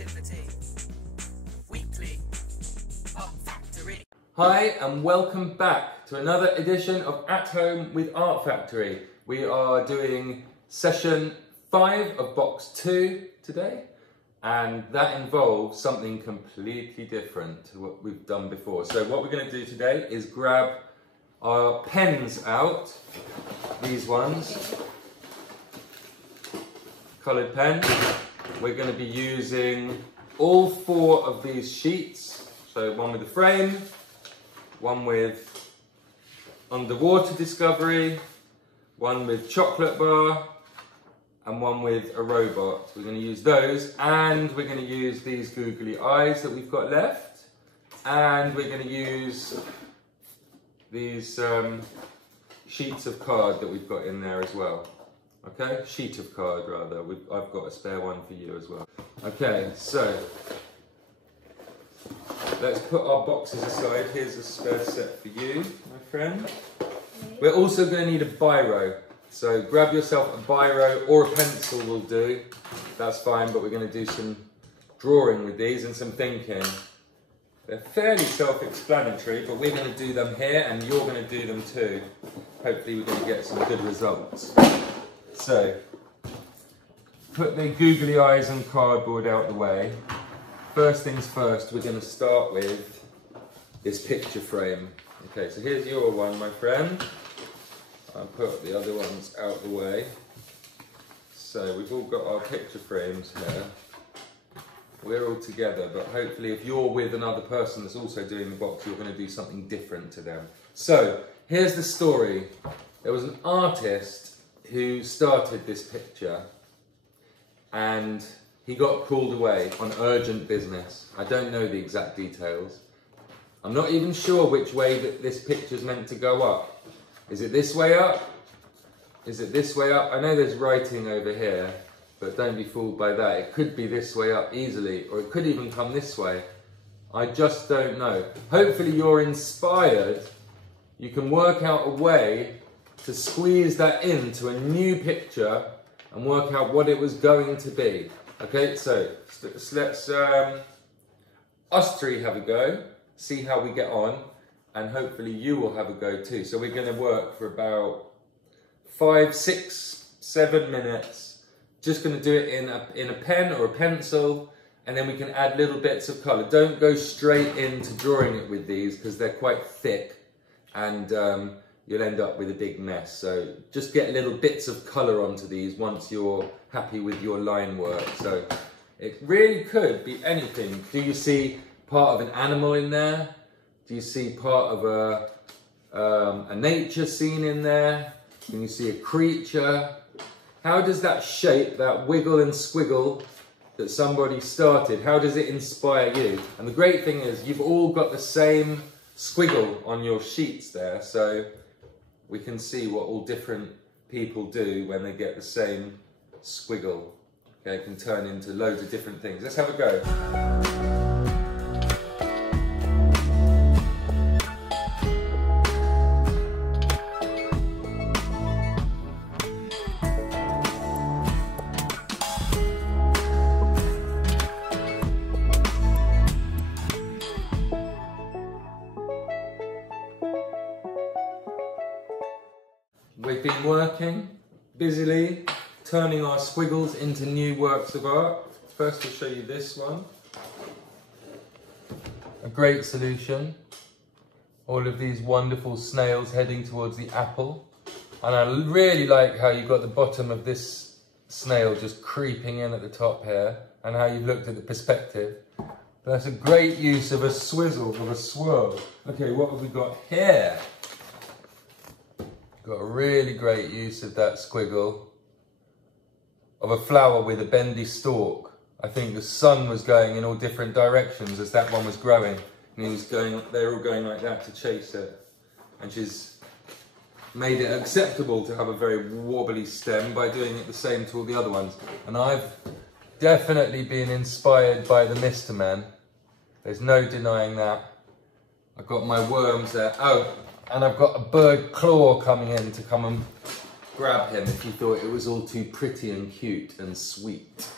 Creativity Weekly Art Factory. Hi and welcome back to another edition of At Home with Art Factory. We are doing session 5 of box 2 today, and that involves something completely different to what we've done before. So what we're going to do today is grab our pens out, these ones, coloured pens. We're going to be using all 4 of these sheets, so one with a frame, one with underwater discovery, one with chocolate bar, and one with a robot. We're going to use those, and we're going to use these googly eyes that we've got left, and we're going to use these sheets of card that we've got in there as well. Okay, sheet of card rather. I've got a spare one for you as well. Okay, so let's put our boxes aside. Here's a spare set for you, my friend. We're also going to need a biro. So grab yourself a biro or a pencil will do. That's fine, but we're going to do some drawing with these and some thinking. They're fairly self-explanatory, but we're going to do them here and you're going to do them too. Hopefully we're going to get some good results. So, put the googly eyes and cardboard out the way. First things first, we're going to start with this picture frame. Okay, so here's your one, my friend. I'll put the other ones out the way. So we've all got our picture frames here. We're all together, but hopefully if you're with another person that's also doing the box, you're going to do something different to them. So, here's the story. There was an artist who started this picture and he got called away on urgent business. I don't know the exact details. I'm not even sure which way that this picture's meant to go up. Is it this way up? Is it this way up? I know there's writing over here, but don't be fooled by that. It could be this way up easily, or it could even come this way. I just don't know. Hopefully you're inspired. You can work out a way to squeeze that into a new picture and work out what it was going to be. Okay, so let's us three have a go, see how we get on, and hopefully you will have a go too. So we're going to work for about 5, 6, 7 minutes. Just going to do it in a pen or a pencil, and then we can add little bits of colour. Don't go straight into drawing it with these because they're quite thick, and you'll end up with a big mess. So just get little bits of colour onto these once you're happy with your line work. So it really could be anything. Do you see part of an animal in there? Do you see part of a nature scene in there? Can you see a creature? How does that shape, that wiggle and squiggle that somebody started, how does it inspire you? And the great thing is you've all got the same squiggle on your sheets there, so we can see what all different people do when they get the same squiggle. Okay, it can turn into loads of different things. Let's have a go. We've been working busily, turning our squiggles into new works of art. First we'll show you this one. A great solution. All of these wonderful snails heading towards the apple. And I really like how you've got the bottom of this snail just creeping in at the top here, and how you've looked at the perspective. But that's a great use of a swizzle, of a swirl. Okay, what have we got here? Got a really great use of that squiggle of a flower with a bendy stalk. I think the sun was going in all different directions as that one was growing, and he was going, they're all going like that to chase it. And she's made it acceptable to have a very wobbly stem by doing it the same to all the other ones. And I've definitely been inspired by the Mr. Man. There's no denying that. I've got my worms there. Oh, and I've got a bird claw coming in to come and grab him if you thought it was all too pretty and cute and sweet.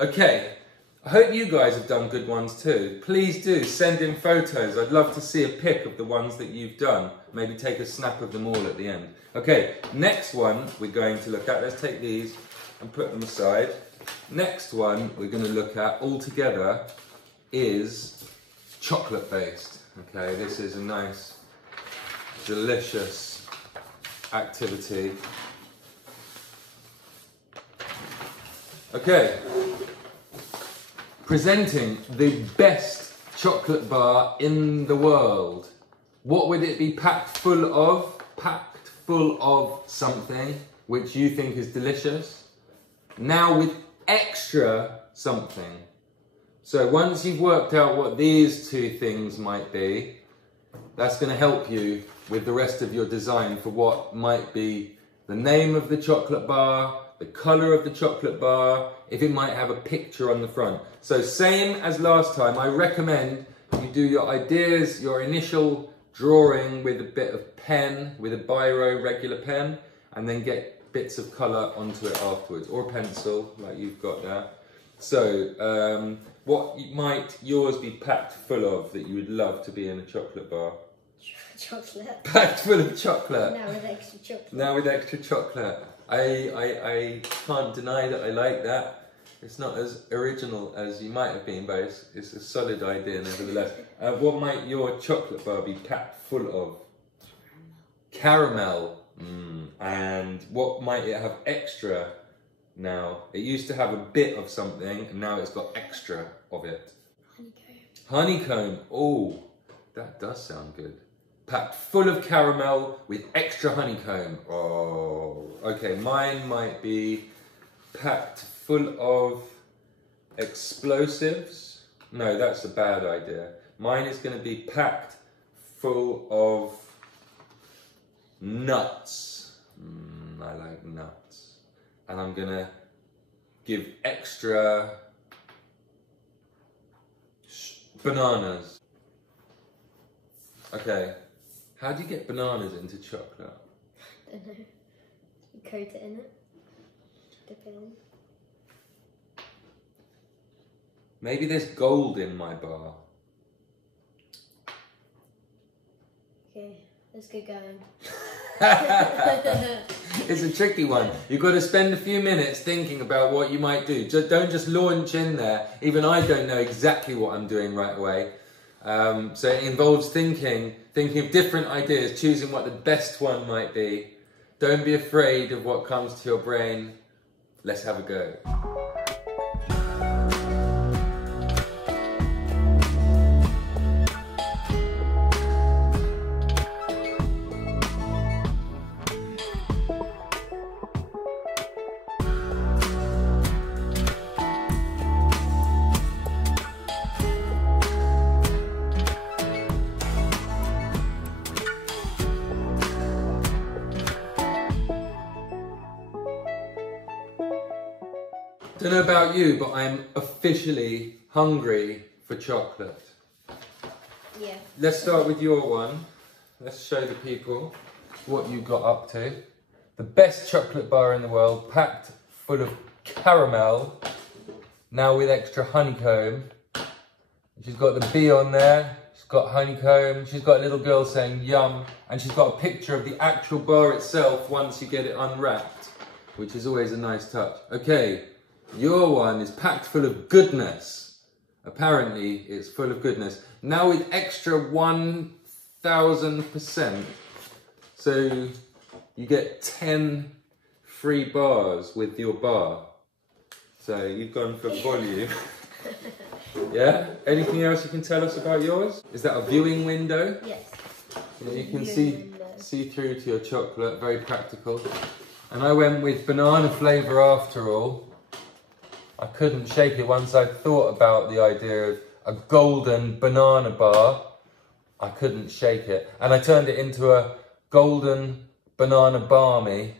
Okay, I hope you guys have done good ones too. Please do send in photos. I'd love to see a pic of the ones that you've done. Maybe take a snap of them all at the end. Okay, next one we're going to look at. Let's take these and put them aside. Next one we're going to look at all together is chocolate based. Okay, this is a nice, delicious activity. Okay. Presenting the best chocolate bar in the world. What would it be packed full of? Packed full of something which you think is delicious. Now with extra something. So once you've worked out what these two things might be, that's going to help you with the rest of your design for what might be the name of the chocolate bar, the colour of the chocolate bar, if it might have a picture on the front. So same as last time, I recommend you do your ideas, your initial drawing with a bit of pen, with a biro, regular pen, and then get bits of colour onto it afterwards, or a pencil, like you've got there. So, what might yours be packed full of that you would love to be in a chocolate bar? Chocolate. Packed full of chocolate. Now with extra chocolate. Now with extra chocolate. I can't deny that I like that. It's not as original as you might have been, but it's a solid idea nevertheless. What might your chocolate bar be packed full of? Caramel. And what might it have extra now? It used to have a bit of something, and now it's got extra of it. Honeycomb. Honeycomb. Oh, that does sound good. Packed full of caramel with extra honeycomb. Oh, okay. Mine might be packed full of explosives. No, that's a bad idea. Mine is going to be packed full of nuts. I like nuts. And I'm going to give extra bananas. Okay. How do you get bananas into chocolate? I don't know. You coat it in it. Dip it in. Maybe there's gold in my bar. Okay, let's get going. It's a tricky one. You've got to spend a few minutes thinking about what you might do. Don't just launch in there. Even I don't know exactly what I'm doing right away. So it involves thinking of different ideas, choosing what the best one might be. Don't be afraid of what comes to your brain. Let's have a go. Don't know about you, but I'm officially hungry for chocolate. Yeah. Let's start with your one. Let's show the people what you got up to. The best chocolate bar in the world, packed full of caramel, now with extra honeycomb. She's got the bee on there, she's got honeycomb, she's got a little girl saying yum, and she's got a picture of the actual bar itself once you get it unwrapped, which is always a nice touch. Okay. Your one is packed full of goodness. Apparently, it's full of goodness. Now with extra 1000%. So you get 10 free bars with your bar. So you've gone for volume. Yeah? Anything else you can tell us about yours? Is that a viewing window? Yes. You can see through to your chocolate. Very practical. And I went with banana flavour after all. I couldn't shake it once I thought about the idea of a golden banana bar. I couldn't shake it. And I turned it into a golden banana barmy.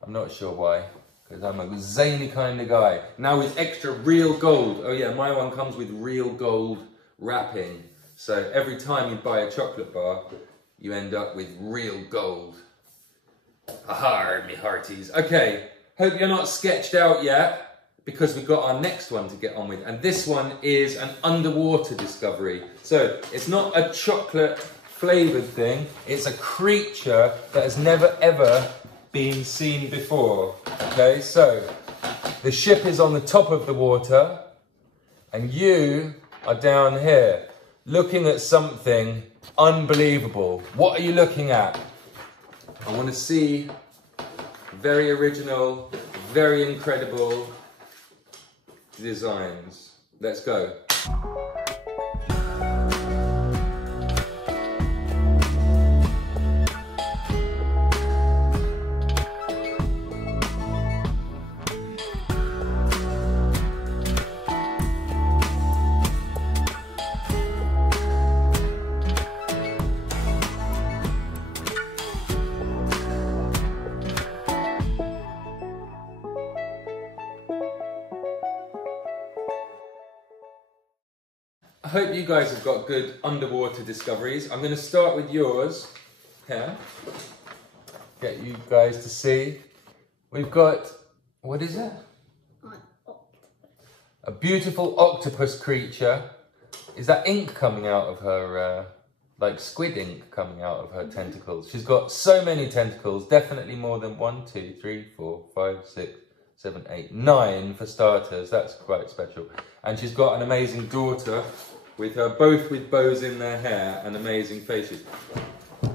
I'm not sure why, because I'm a zany kind of guy. Now with extra real gold. Oh yeah, my one comes with real gold wrapping. So every time you buy a chocolate bar, you end up with real gold. Aha, me hearties. Okay, hope you're not sketched out yet. because we've got our next one to get on with. And this one is an underwater discovery. So it's not a chocolate flavoured thing, it's a creature that has never ever been seen before. Okay, so the ship is on the top of the water and you are down here looking at something unbelievable. What are you looking at? I want to see very original, very incredible designs. Let's go. I hope you guys have got good underwater discoveries. I'm going to start with yours here. Get you guys to see. We've got, what is it? A beautiful octopus creature. Is that ink coming out of her, like squid ink coming out of her tentacles? She's got so many tentacles, definitely more than 1, 2, 3, 4, 5, 6, 7, 8, 9 for starters. That's quite special. And she's got an amazing daughter with her, both with bows in their hair and amazing faces.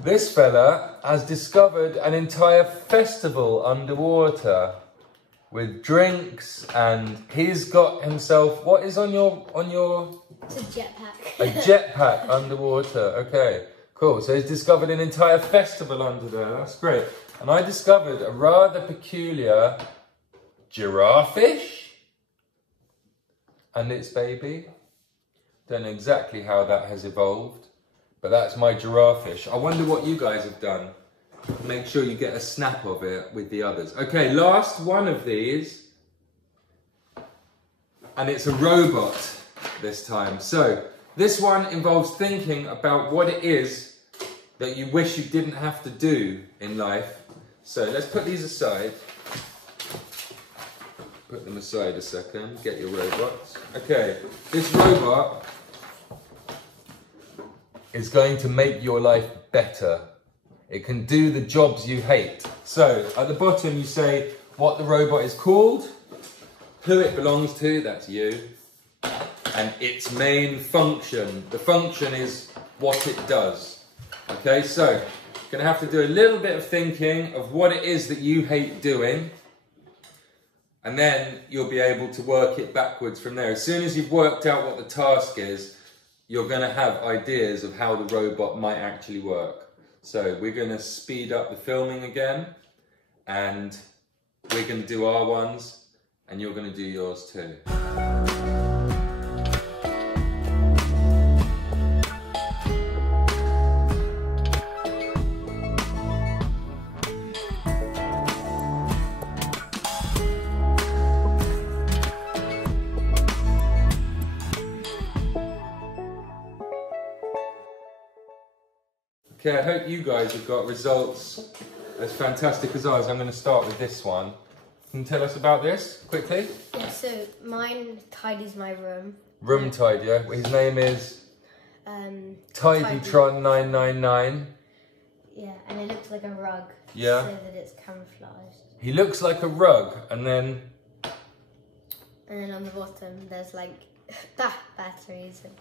This fella has discovered an entire festival underwater with drinks, and he's got himself, what is on your... It's a jetpack. A jetpack underwater, okay, cool. So he's discovered an entire festival under there, that's great. And I discovered a rather peculiar giraffe fish and its baby. Don't know exactly how that has evolved, but that's my giraffe fish. I wonder what you guys have done. Make sure you get a snap of it with the others. Okay, last one of these, and it's a robot this time. So this one involves thinking about what it is that you wish you didn't have to do in life. So let's put these aside. Put them aside a second, get your robots. Okay, this robot is going to make your life better. It can do the jobs you hate. So at the bottom you say what the robot is called, who it belongs to, that's you, and its main function. The function is what it does. Okay, so you're gonna have to do a little bit of thinking of what it is that you hate doing, and then you'll be able to work it backwards from there. As soon as you've worked out what the task is, you're going to have ideas of how the robot might actually work. So we're going to speed up the filming again, and we're going to do our ones, and you're going to do yours too. Okay, I hope you guys have got results as fantastic as ours. I'm going to start with this one. Can you tell us about this quickly? Yeah, so mine tidies my room. Room tidier. His name is Tidytron999. Yeah, and it looks like a rug. Yeah. So that it's camouflaged. He looks like a rug, and then on the bottom there's like batteries and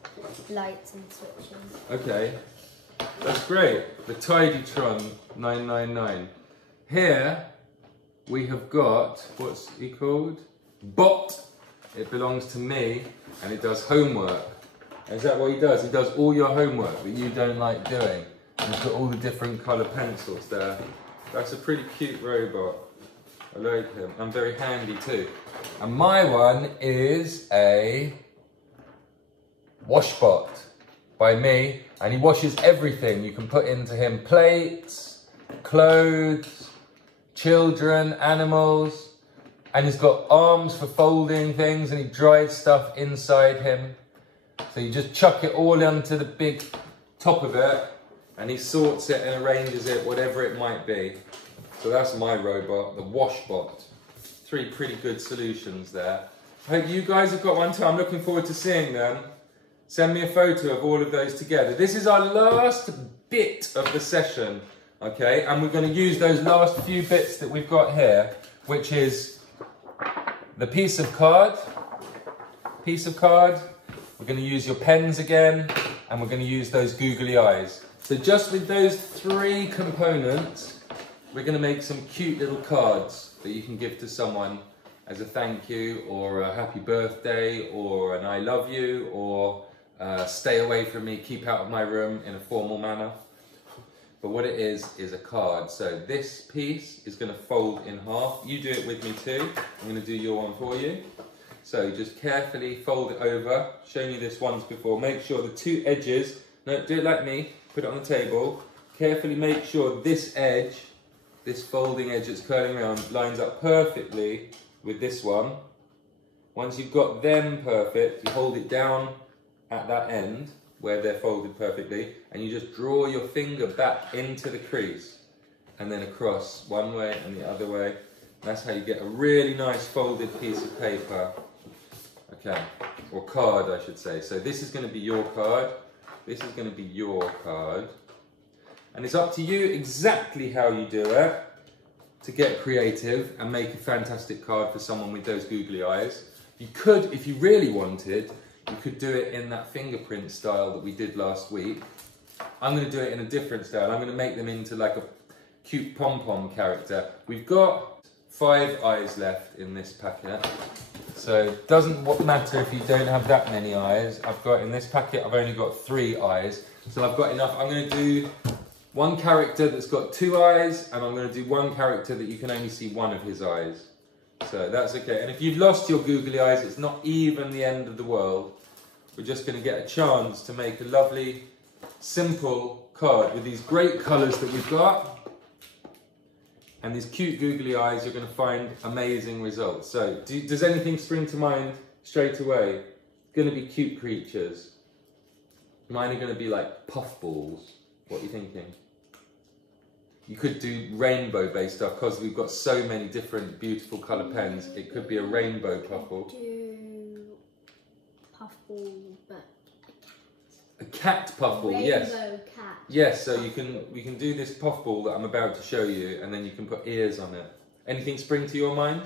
lights and switches. okay. That's great. The Tidytron999. Here we have got, what's he called? Bot. It belongs to me and it does homework. Is that what he does? He does all your homework that you don't like doing. And he's got all the different colour pencils there. That's a pretty cute robot. I like him. And very handy too. And my one is a washbot by me, and he washes everything. You can put into him plates, clothes, children, animals, and he's got arms for folding things, and he dries stuff inside him. So you just chuck it all onto the big top of it, and he sorts it and arranges it, whatever it might be. So that's my robot, the washbot. 3 pretty good solutions there. I hope you guys have got one too. I'm looking forward to seeing them. Send me a photo of all of those together. This is our last bit of the session, okay? And we're going to use those last few bits that we've got here, which is the piece of card. We're going to use your pens again, and we're going to use those googly eyes. So just with those 3 components, we're going to make some cute little cards that you can give to someone as a thank you, or a happy birthday, or an I love you, or stay away from me, keep out of my room in a formal manner. But what it is a card. So this piece is going to fold in half. You do it with me too. I'm going to do your one for you. So just carefully fold it over. Shown you this once before. Make sure the 2 edges, no, do it like me, put it on the table. Carefully make sure this edge, this folding edge that's curling around, lines up perfectly with this one. Once you've got them perfect, you hold it down at that end where they're folded perfectly, and you just draw your finger back into the crease and then across one way and the other way. That's how you get a really nice folded piece of paper. Okay, or card I should say. So this is going to be your card, this is going to be your card, and it's up to you exactly how you do it to get creative and make a fantastic card for someone with those googly eyes. You could, if you really wanted, you could do it in that fingerprint style that we did last week. I'm going to do it in a different style. I'm going to make them into like a cute pom-pom character. We've got 5 eyes left in this packet. So it doesn't matter if you don't have that many eyes. I've got, in this packet, I've only got 3 eyes. So I've got enough. I'm going to do one character that's got 2 eyes, and I'm going to do one character that you can only see one of his eyes. So that's okay. And if you've lost your googly eyes, it's not even the end of the world. We're just going to get a chance to make a lovely, simple card with these great colours that we've got. And these cute googly eyes, you're going to find amazing results. So, does anything spring to mind straight away? It's going to be cute creatures. Mine are going to be like puffballs. What are you thinking? You could do rainbow-based stuff because we've got so many different beautiful colour pens. It could be a rainbow puffball. Do puffball, but a cat puffball, rainbow yes. Cat. Yes, so we can do this puffball that I'm about to show you, and then you can put ears on it. Anything spring to your mind?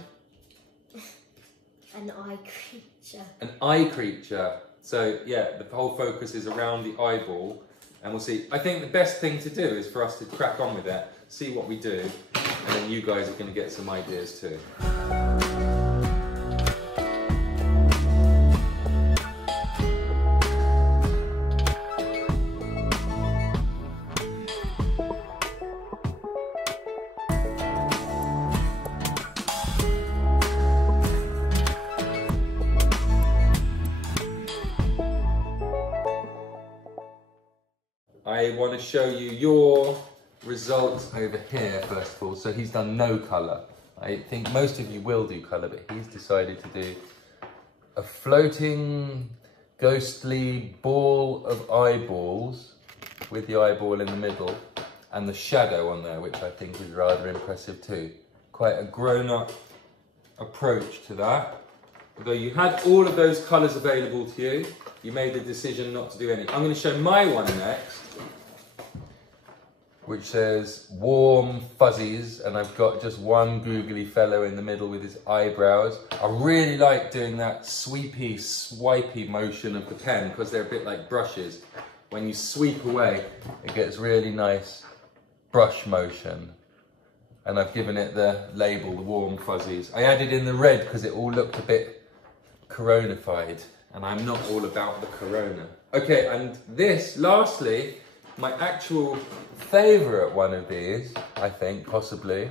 An eye creature. An eye creature. So yeah, the whole focus is around the eyeball, and we'll see. I think the best thing to do is for us to crack on with it, see what we do, and then you guys are going to get some ideas too. I want to show you your results over here first of all. So he's done no colour. I think most of you will do colour, but he's decided to do a floating, ghostly ball of eyeballs with the eyeball in the middle and the shadow on there, which I think is rather impressive too. Quite a grown-up approach to that. Although you had all of those colours available to you, you made the decision not to do any. I'm going to show my one next, which says warm fuzzies, and I've got just one googly fellow in the middle with his eyebrows. I really like doing that sweepy, swipey motion of the pen because they're a bit like brushes. When you sweep away, it gets really nice brush motion. And I've given it the label, the warm fuzzies. I added in the red because it all looked a bit coronified, and I'm not all about the corona. Okay, and this, lastly, my actual favourite one of these, I think, possibly,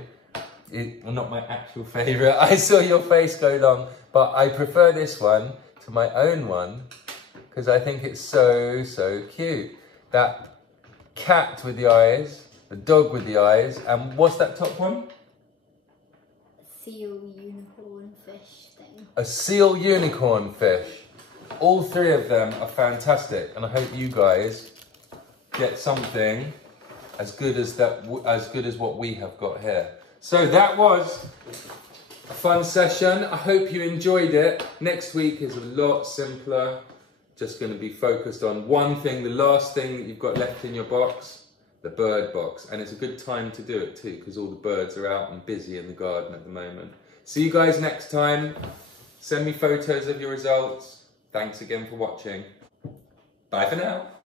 well, not my actual favourite, I saw your face go long, but I prefer this one to my own one because I think it's so, so cute. That cat with the eyes, the dog with the eyes, and what's that top one? Seal, unicorn, fish thing. A seal unicorn fish. All 3 of them are fantastic, and I hope you guys get something as good as what we have got here. So that was a fun session. I hope you enjoyed it. Next week is a lot simpler. Just going to be focused on one thing, the last thing that you've got left in your box, the bird box. And it's a good time to do it too, because all the birds are out and busy in the garden at the moment. See you guys next time. Send me photos of your results. Thanks again for watching. Bye for now.